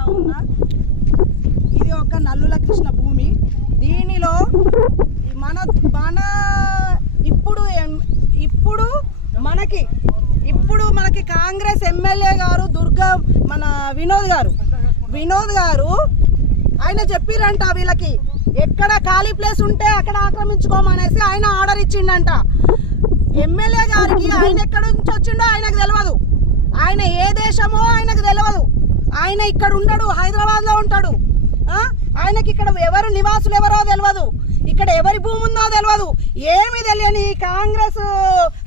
దూరంగా ఇది ఒక నల్లుల కృష్ణ భూమి. దీనిలో మన మన ఇప్పుడు ఇప్పుడు మనకి ఇప్పుడు మనకి కాంగ్రెస్ ఎమ్మెల్యే గారు దుర్గా మన వినోద్ గారు. వినోద్ గారు ఆయన చెప్పిరంట వీళ్ళకి ఎక్కడ ఖాళీ ప్లేస్ ఉంటే అక్కడ ఆక్రమించుకోమనేసి ఆయన ఆర్డర్ ఇచ్చిండంట. ఎమ్మెల్యే గారికి ఆయన ఎక్కడి నుంచి వచ్చిండో ఆయనకు తెలియదు ఆయన ఏ దేశమో ఆయనకు తెలియదు ఆయన ఇక్కడ ఉండడు హైదరాబాద్లో ఉంటాడు ఆయనకి ఇక్కడ ఎవరు నివాసులు ఎవరో తెలియదు ఇక్కడ ఎవరి భూమి ఉందో తెలియదు ఏమీ తెలియని కాంగ్రెస్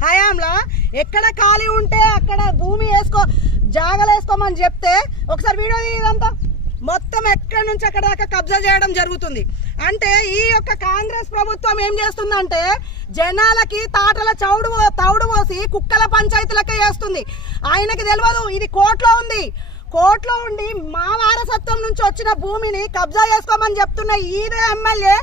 హయాంలా ఎక్కడ ఖాళీ ఉంటే అక్కడ భూమి వేసుకో జాగలు వేసుకోమని చెప్తే ఒకసారి వీడియో తీయి ఇదంతా. మొత్తం ఎక్కడి నుంచి అక్కడ దాకా కబ్జా చేయడం జరుగుతుంది. అంటే ఈ యొక్క కాంగ్రెస్ ప్రభుత్వం ఏం చేస్తుందంటే జనాలకి తాటల చౌడు తౌడు పోసి కుక్కల పంచాయతీలకే చేస్తుంది. ఆయనకి తెలియదు ఇది కోర్టులో ఉంది. కోర్టులో ఉండి మా వారసత్వం నుంచి వచ్చిన భూమిని కబ్జా చేసుకోమని చెప్తున్న ఈదే ఎమ్మెల్యే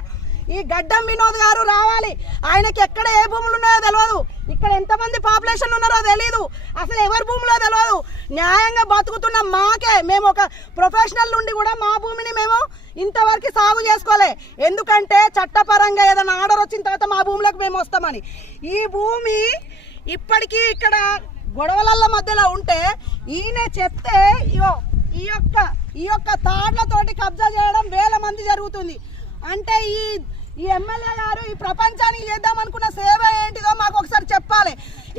ఈ గడ్డం వినోద్ గారు రావాలి. ఆయనకి ఎక్కడ ఏ భూములు ఉన్నాయో తెలియదు ఇక్కడ ఎంతమంది పాపులేషన్ ఉన్నారో తెలియదు అసలు ఎవరి భూమిలో తెలియదు న్యాయంగా బతుకుతున్న మాకే మేము ఒక ప్రొఫెషనల్ నుండి కూడా మా భూమిని మేము ఇంతవరకు సాగు చేసుకోలే. ఎందుకంటే చట్టపరంగా ఏదైనా ఆర్డర్ వచ్చిన తర్వాత మా భూములకు మేము వస్తామని. ఈ భూమి ఇప్పటికీ ఇక్కడ గొడవలల్ల మధ్యలో ఉంటే ఈయన చెప్తే ఈ యొక్క ఈ యొక్క తాడ్లతోటి కబ్జా చేయడం వేల మంది జరుగుతుంది. అంటే ఈ ఈ ఎమ్మెల్యే గారు ఈ ప్రపంచానికి చేద్దాం అనుకున్న సేవ ఏంటిదో మాకు ఒకసారి చెప్పాలి.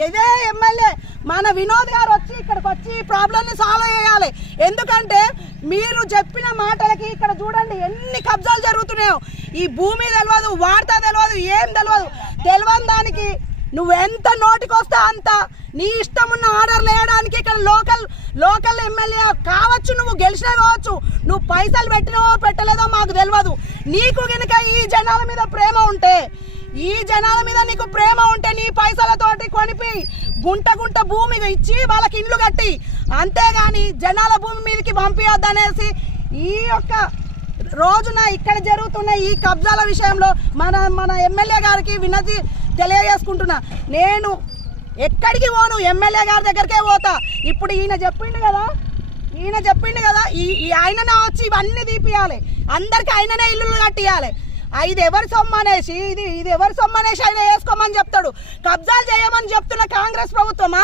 ఇదే ఎమ్మెల్యే మన వినోద్ గారు వచ్చి ఇక్కడికి వచ్చి ఈ ప్రాబ్లమ్ని సాల్వ్ చేయాలి. ఎందుకంటే మీరు చెప్పిన మాటలకి ఇక్కడ చూడండి ఎన్ని కబ్జాలు జరుగుతున్నాయో. ఈ భూమి తెలియదు వార్త తెలియదు ఏం తెలియదు తెలియని దానికి నువ్వెంత నోటికొస్తే అంత. నీ ఇష్టం ఉన్న ఆర్డర్లు వేయడానికి ఇక్కడ లోకల్ లోకల్ ఎమ్మెల్యే కావచ్చు నువ్వు గెలిచినా కావచ్చు నువ్వు పైసలు పెట్టినవో పెట్టలేదో మాకు తెలియదు నీకు గనుక ఈ జనాల మీద ప్రేమ ఉంటే ఈ జనాల మీద నీకు ప్రేమ ఉంటే నీ పైసలతోటి కొనిపి గుంట గుంట భూమి ఇచ్చి వాళ్ళకి ఇండ్లు కట్టి అంతేగాని జనాల భూమి మీదకి పంపించొద్దనేసి ఈ యొక్క రోజున ఇక్కడ జరుగుతున్న ఈ కబ్జాల విషయంలో మన మన ఎమ్మెల్యే గారికి వినతి తెలియజేసుకుంటున్నా. నేను ఎక్కడికి పోను? ఎమ్మెల్యే గారి దగ్గరికే పోతా. ఇప్పుడు ఈయన చెప్పిండు కదా? ఈయన చెప్పిండు కదా? ఈ ఆయననే వచ్చి ఇవన్నీ తీపియాలి. అందరికి ఆయననే ఇల్లులు కట్టియాలి. ఇది ఎవరి సొమ్ము అనేసి ఇది ఇది ఎవరి సొమ్ము అనేసి ఆయన వేసుకోమని చెప్తాడు. కబ్జాలు చేయమని చెప్తున్న కాంగ్రెస్ ప్రభుత్వమా?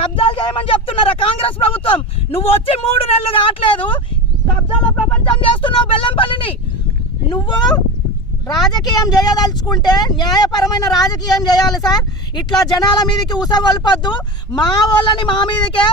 కబ్జాలు చేయమని చెప్తున్నారా కాంగ్రెస్ ప్రభుత్వం? నువ్వు వచ్చి మూడు నెలలు కావట్లేదు కబ్జాల ప్రపంచం చేస్తున్నావు బెల్లంపల్లిని. నువ్వు రాజకీయం చేయదలుచుకుంటే న్యాయపరమైన రాజకీయం చేయాలి సార్. ఇట్లా జనాల మీదకి ఉసవల్పద్దు. మా వాళ్ళని మా మీదకే